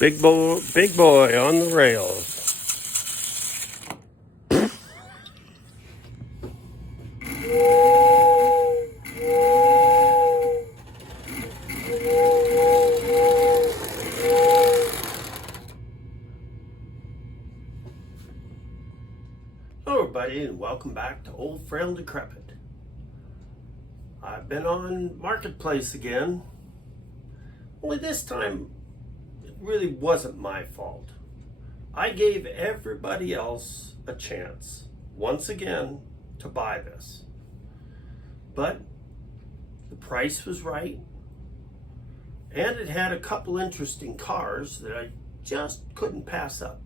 Big boy on the rails. Hello everybody, and welcome back to Old Frail and Decrepit. I've been on Marketplace again, only this time it really wasn't my fault. I gave everybody else a chance, once again, to buy this. But the price was right, and it had a couple interesting cars that I just couldn't pass up.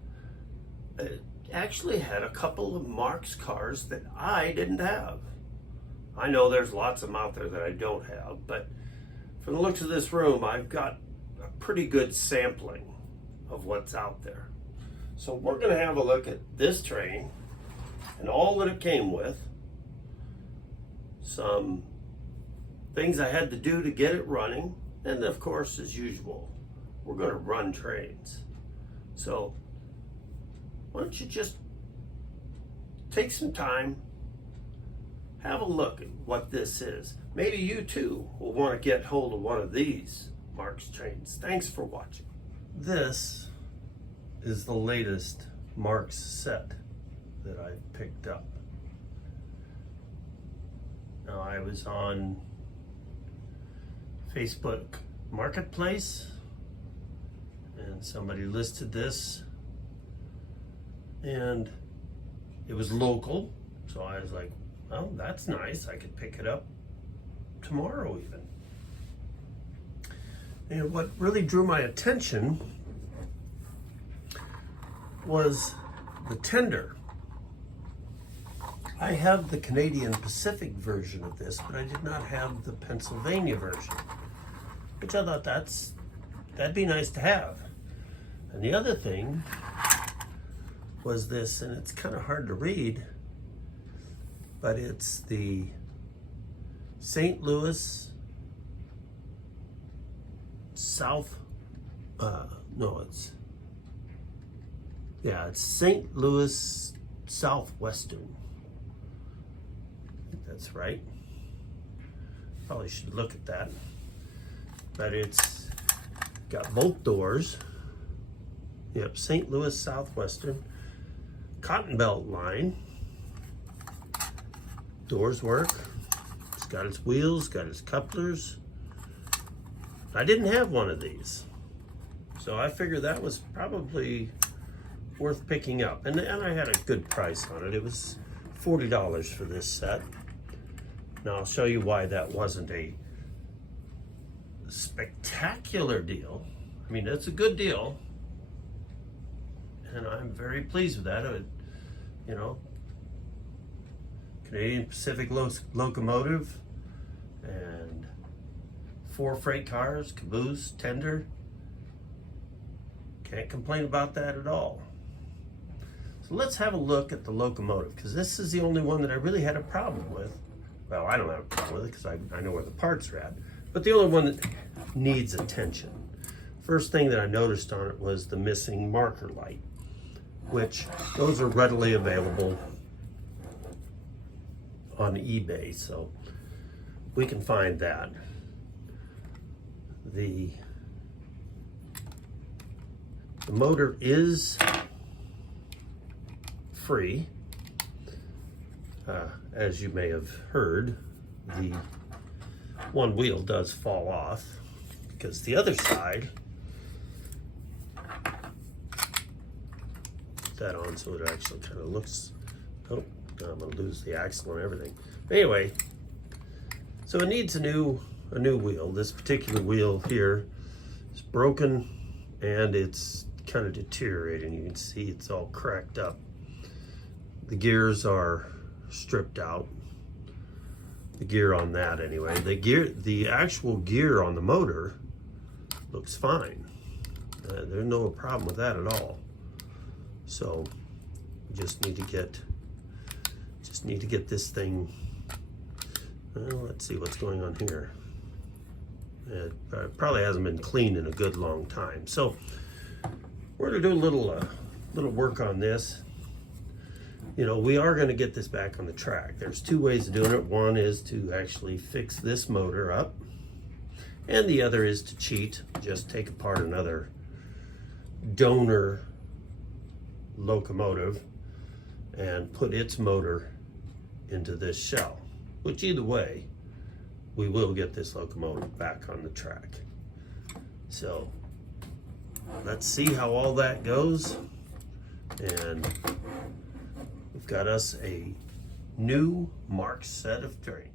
It actually had a couple of Marx cars that I didn't have. I know there's lots of them out there that I don't have, but from the looks of this room, I've got a pretty good sampling of what's out there. So we're going to have a look at this train and all that it came with, some things I had to do to get it running, and of course, as usual, we're going to run trains. So why don't you just take some time, have a look at what this is. Maybe you too will want to get hold of one of these Marx trains. Thanks for watching. This is the latest Marx set that I've picked up. Now, I was on Facebook Marketplace and somebody listed this, and it was local, so I was like, well, that's nice. I could pick it up tomorrow even. And what really drew my attention was the tender. I have the Canadian Pacific version of this, but I did not have the Pennsylvania version, which I thought that'd be nice to have. And the other thing was this, and it's kind of hard to read, but it's the St. Louis it's St. Louis Southwestern. I think that's right. Probably should look at that. But it's got both doors. Yep, St. Louis Southwestern. Cotton belt line. Doors work. It's got its wheels, got its couplers. I didn't have one of these, so I figured that was probably worth picking up. And I had a good price on it. It was $40 for this set. Now I'll show you why that wasn't a spectacular deal. I mean, it's a good deal, and I'm very pleased with that. You know, Canadian Pacific locomotive and 4 freight cars, caboose, tender. Can't complain about that at all. So let's have a look at the locomotive, because this is the only one that I really had a problem with. Well, I don't have a problem with it because I know where the parts are at, but the only one that needs attention. First thing that I noticed on it was the missing marker light, which those are readily available on eBay, so we can find that. The motor is free. As you may have heard, the one wheel does fall off because the other side, put that on so it actually kind of looks, oh, I'm gonna lose the axle and everything. Anyway, so it needs a new wheel. This particular wheel here is broken and it's kind of deteriorating. You can see it's all cracked up. The gears are stripped out. The gear on that anyway. The actual gear on the motor looks fine. There's no problem with that at all. So we just need to get this thing. Well, let's see what's going on here. It probably hasn't been cleaned in a good long time. So we're going to do a little work on this. You know, we are going to get this back on the track. There's two ways of doing it. One is to actually fix this motor up, and the other is to cheat, just take apart another donor locomotive and put its motor into this shell, which either way, we will get this locomotive back on the track. So let's see how all that goes. And we've got us a new Marx set of trains.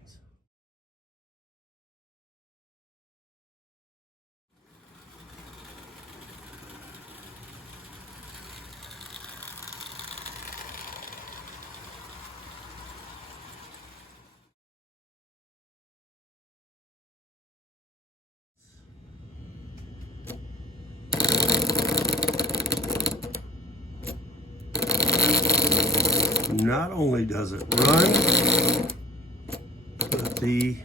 Not only does it run, but the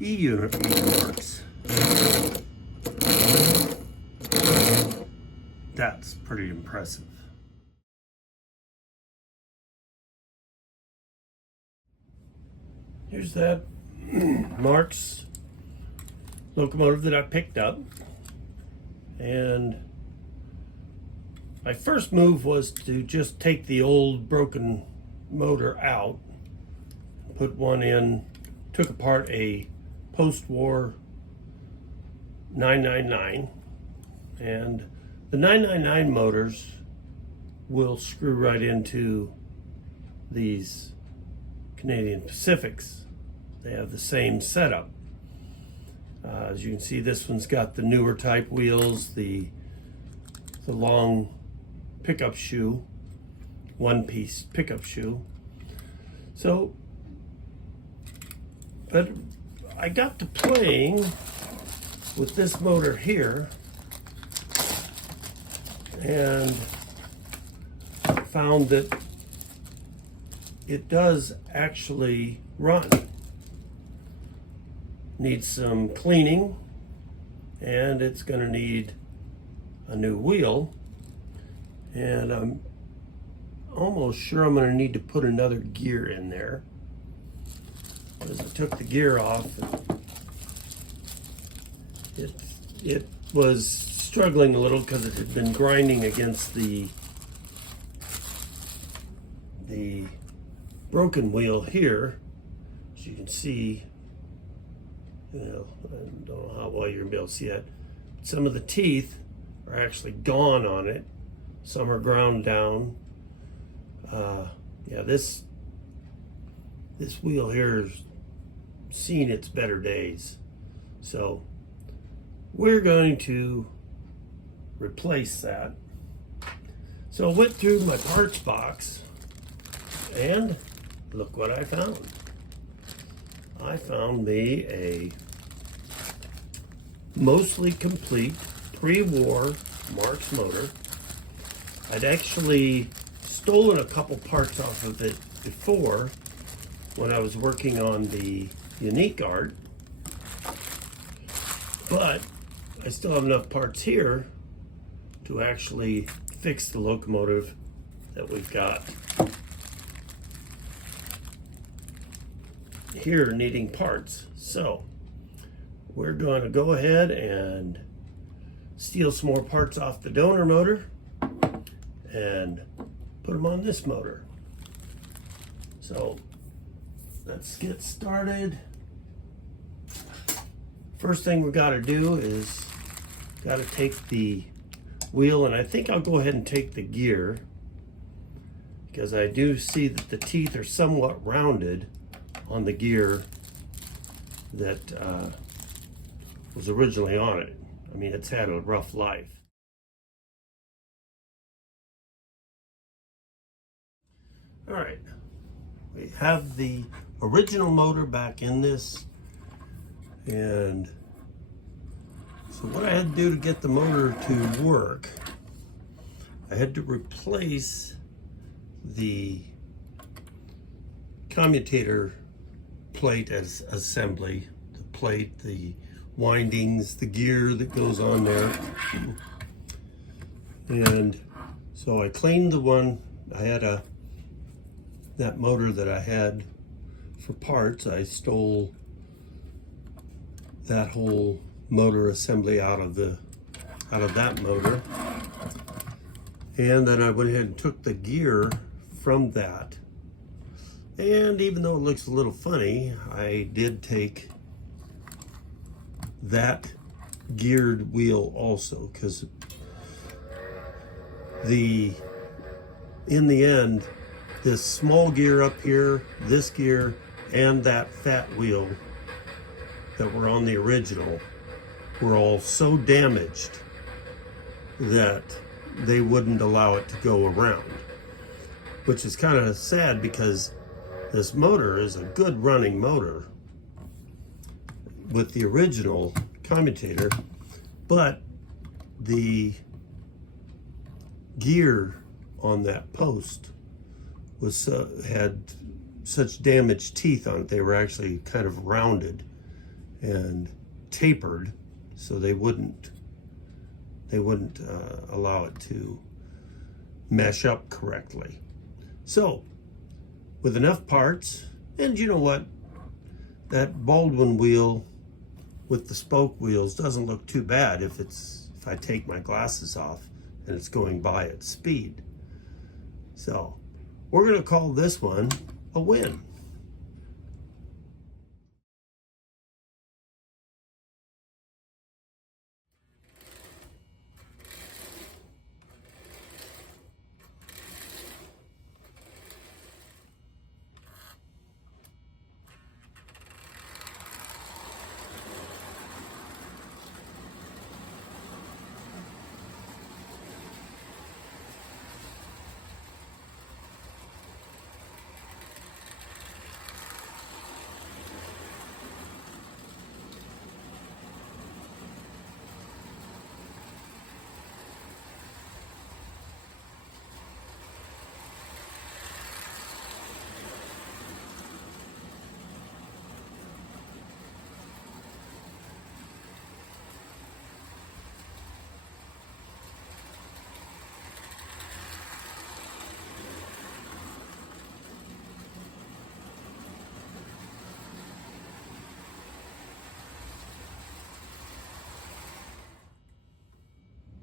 E-unit works. That's pretty impressive. Here's that Marx locomotive that I picked up, and my first move was to just take the old broken motor out, put one in, took apart a post-war 999, and the 999 motors will screw right into these Canadian Pacifics. They have the same setup. As you can see, this one's got the newer type wheels, the long pickup shoe, one-piece pickup shoe. So, but I got to playing with this motor here and found that it does actually run. Needs some cleaning, and it's going to need a new wheel. And I'm almost sure I'm going to need to put another gear in there. As I took the gear off, it was struggling a little because it had been grinding against the broken wheel here. As you can see, you know, I don't know how well you're going to be able to see that. Some of the teeth are actually gone on it. Some are ground down. Yeah, this wheel here has seen its better days. So we're going to replace that. So I went through my parts box and look what I found. I found me a mostly complete pre-war Marx motor. I'd actually stolen a couple parts off of it before when I was working on the unique art, but I still have enough parts here to actually fix the locomotive that we've got here needing parts. So we're going to go ahead and steal some more parts off the donor motor and put them on this motor. So let's get started. First thing we got to do is got to take the wheel, and I think I'll go ahead and take the gear because I do see that the teeth are somewhat rounded on the gear that was originally on it. I mean, it's had a rough life. All right, we have the original motor back in this, and so what I had to do to get the motor to work, I had to replace the commutator plate as assembly, the plate, the windings, the gear that goes on there. And so I cleaned the one. I had that motor that I had for parts. I stole that whole motor assembly out of that motor. And then I went ahead and took the gear from that. And even though it looks a little funny, I did take that geared wheel also, because in the end, this small gear up here, this gear, and that fat wheel that were on the original were all so damaged that they wouldn't allow it to go around, which is kind of sad because this motor is a good running motor with the original commutator, but the gear on that post was had such damaged teeth on it. They were actually kind of rounded and tapered, so they wouldn't allow it to mesh up correctly. So with enough parts, and you know what, that Baldwin wheel with the spoke wheels doesn't look too bad if I take my glasses off and it's going by at speed. So we're going to call this one a win.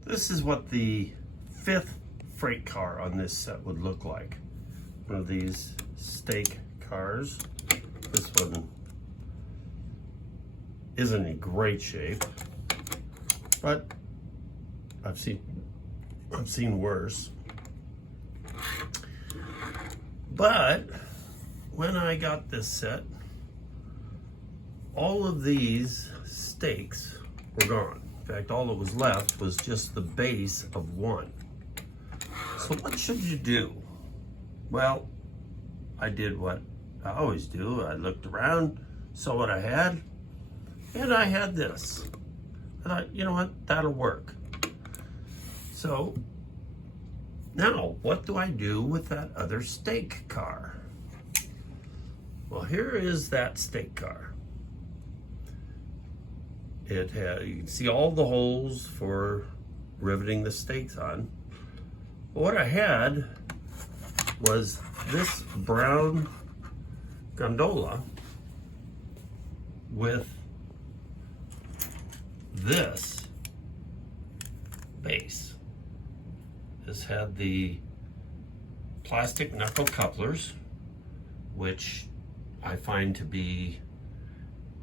This is what the 5th freight car on this set would look like. One of these stake cars. This one isn't in great shape, but I've seen worse. But when I got this set, all of these stakes were gone. In fact, all that was left was just the base of one. So what should you do? Well, I did what I always do. I looked around, saw what I had, and I had this. I thought, you know what, that'll work. So now, what do I do with that other stake car? Well, here is that stake car. You can see all the holes for riveting the stakes on. But what I had was this brown gondola with this base. This had the plastic knuckle couplers, which I find to be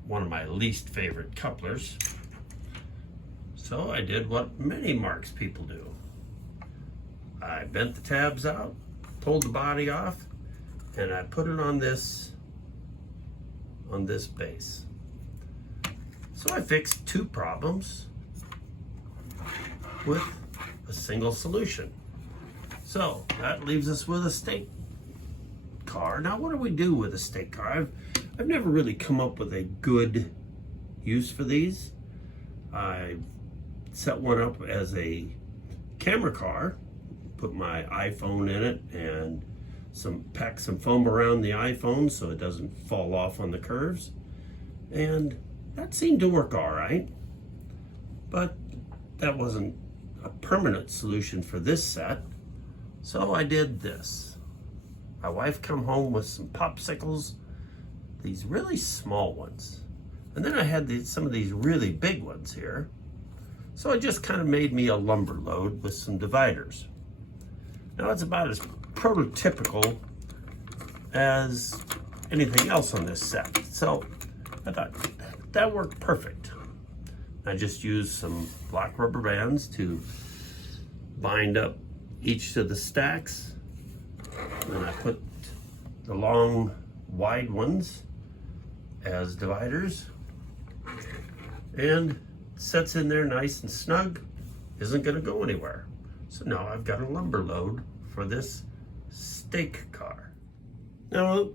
one of my least favorite couplers. So I did what many Marx people do. I bent the tabs out, pulled the body off, and I put it on this base. So I fixed two problems with a single solution. So that leaves us with a stake car. Now, what do we do with a stake car? I've never really come up with a good use for these. I set one up as a camera car, put my iPhone in it, and pack some foam around the iPhone so it doesn't fall off on the curves. And that seemed to work all right. But that wasn't a permanent solution for this set. So I did this. My wife come home with some popsicles, these really small ones. And then I had some of these really big ones here. So I just kind of made me a lumber load with some dividers. Now it's about as prototypical as anything else on this set. So I thought that worked perfect. I just used some black rubber bands to bind up each of the stacks. And I put the long, wide ones as dividers. And sets in there nice and snug, isn't gonna go anywhere. So now I've got a lumber load for this steak car. Now,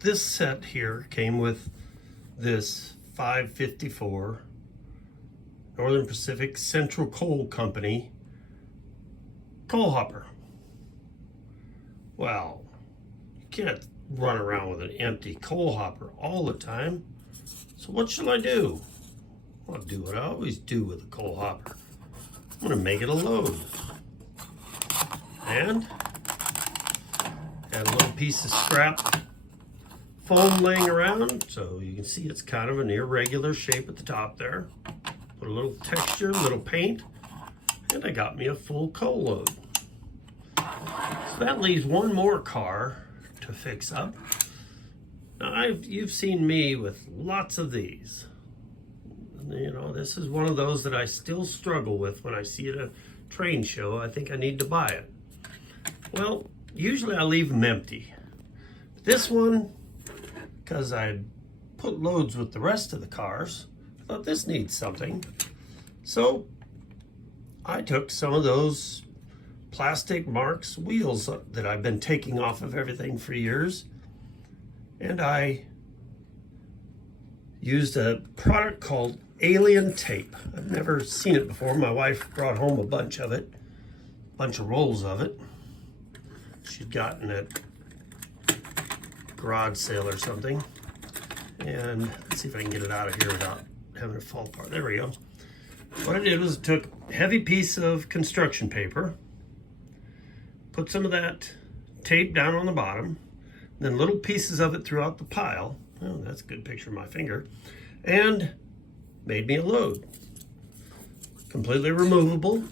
this set here came with this 554 Northern Pacific Central Coal Company coal hopper. Well, you can't run around with an empty coal hopper all the time. So what shall I do? I'll do what I always do with a coal hopper. I'm gonna make it a load. And add a little piece of scrap foam laying around, so you can see it's kind of an irregular shape at the top there. Put a little texture, a little paint, and I got me a full coal load. So that leaves one more car to fix up. Now you've seen me with lots of these. You know, this is one of those that I still struggle with when I see it at a train show. I think I need to buy it. Well, usually I leave them empty. This one, because I put loads with the rest of the cars, I thought this needs something. So I took some of those plastic Marx wheels that I've been taking off of everything for years, and I used a product called Alien Tape. I've never seen it before. My wife brought home a bunch of rolls of it. She'd gotten it at a garage sale or something. And let's see if I can get it out of here without having it fall apart. There we go. What I did was I took a heavy piece of construction paper, put some of that tape down on the bottom, then little pieces of it throughout the pile. Oh, that's a good picture of my finger. And made me a load. Completely removable.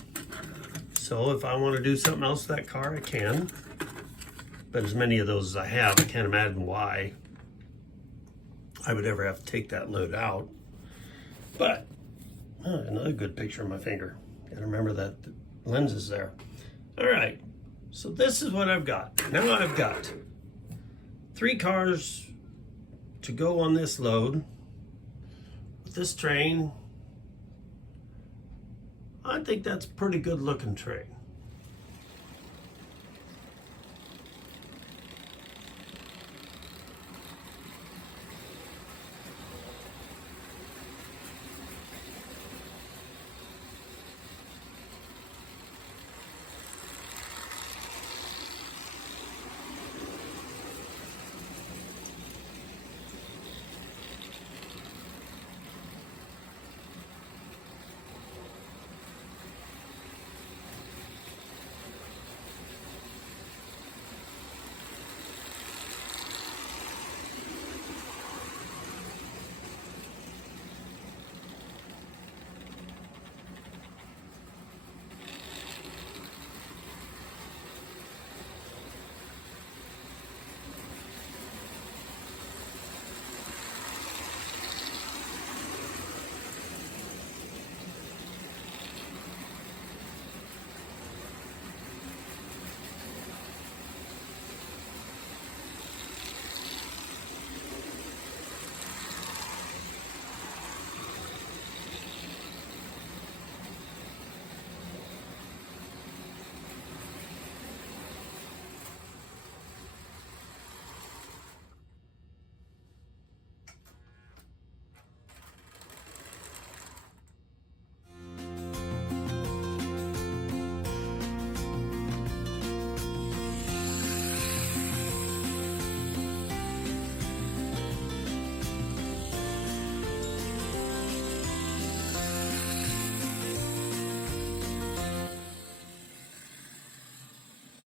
So if I want to do something else with that car, I can. But as many of those as I have, I can't imagine why I would ever have to take that load out. But another good picture of my finger. Gotta remember that the lens is there. All right, so this is what I've got. Now I've got 3 cars to go on this load. With this train, I think that's a pretty good looking train.